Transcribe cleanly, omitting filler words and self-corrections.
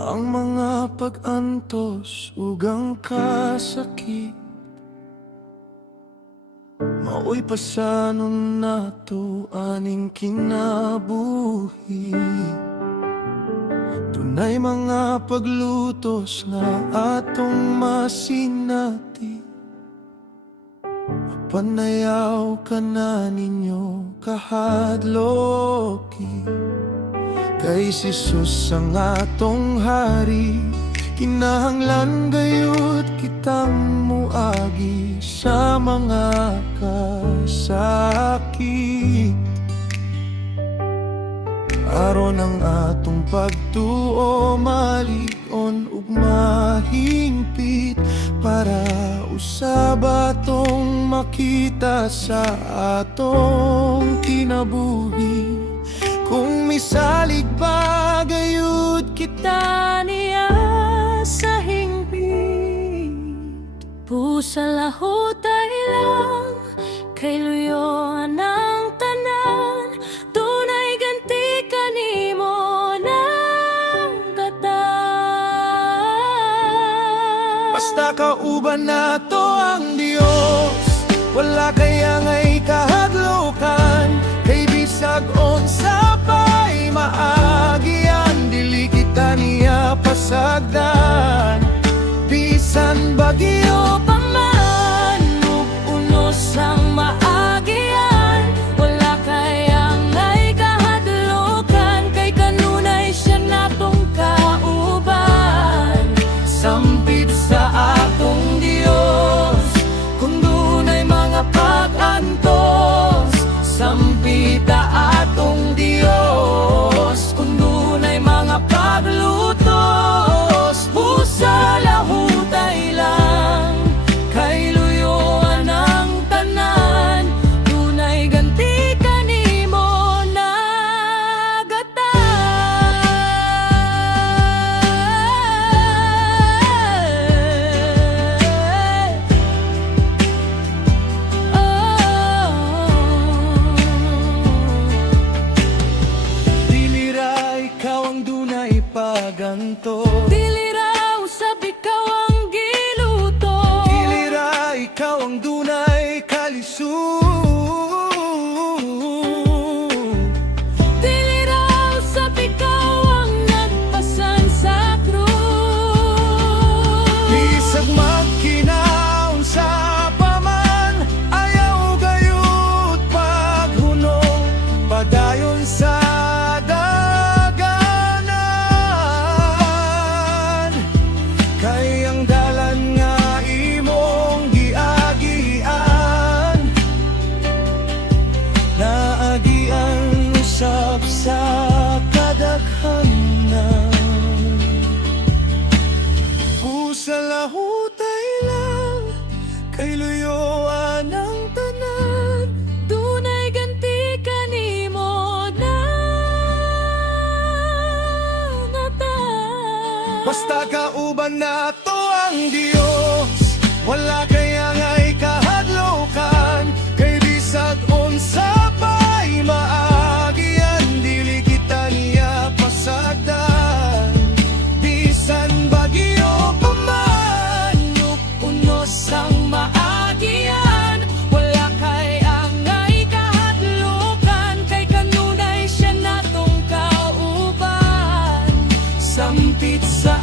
Ang mga pag-antos, ugang kasakit, maoy pasanon nato aning kinabuhi. Dunay mga paglutos nga atong masinati, panayaw ka na ninyo kahadloki. Kay si Jesus ang atong hari, kinahanglan gayud kitang muagi sa mga kasakit. Aron ang atong pagtuo malig-on ug mahingpit, para usab atong makita sa atong kinabuhi. Kung misalig pa gayud kita niya sa hingpit, pusa lahutay lang kay luyoan ang tanan. Tunay ganti kanimo ng gatan. Basta kauban nato ang Dios, wala kaya nga'y kahadlokan. Kay bisag unsa pa'y maagian, dili kita niya pasagdan. Bisan bagyo pa man ug unos ang maagian, wala kaya nga'y kahadlokan. Kay kanunay siya natong kauban. Sampit sa atong Dios kung dunay mga pag-antos. Sampita atong Dios kung dunay mga paglutos. Pusa lahutay lang kay luyoan ang tanan. Dunay ganti kanimo na gatan. Paganto, dili raw usab ikaw ang giluto, dili ra ikaw ang dunay kalisod. dili raw usab ikaw ang nagpasan sa krus. Bisag magkinaon sa paman, ayaw gayud paghunong padayon sa sa kadaghanan. Pusa lahutay lang kay luyoan ang tanan. Dunay ganti kanimo na gatan. Basta kauban nato ang Dios, wala kaya nga'y kahadlokan. Kay bisag unsa pa'y maagian, dili kita niya pasagdan. Bisan bagyo pa man ug unos ang maagian, Wala kay angay kahadlokan. Kay kanunay siya natong kauban. sampit sa